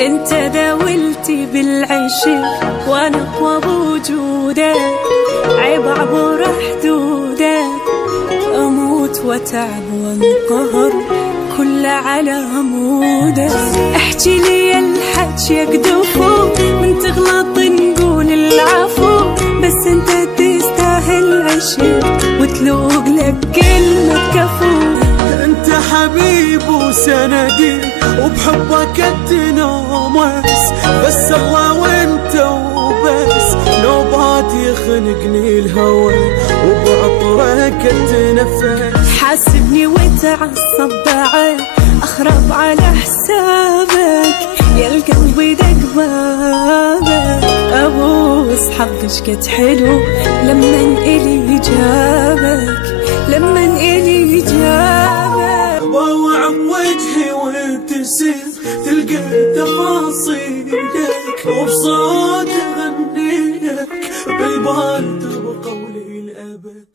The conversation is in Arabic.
انت داولتي بالعشق وانا اقوى بوجودك، عيب عبر حدودك، اموت واتعب وانقهر كل على عمودك. احكي لي الحكي يقدفو، من تغلط نقول العفو، بس انت تستاهل عشق وتلوق لك كلمة كفو. انت حبيب وسندي وبحبك اتنامس، بس الله وانت وبس، نوبات يخنقني الهوى وبعطرك اتنفس. حاسبني وتعصب بعد اخرب على حسابك، يا القلب دق بابك، ابوس حظك قد حلو لمن الي جابك، لمن الي جابك. ضوع بوجهي وابتسم تلقى تفاصيلك، وبصوت اغنيلك بالبال تبقى ولي الابد.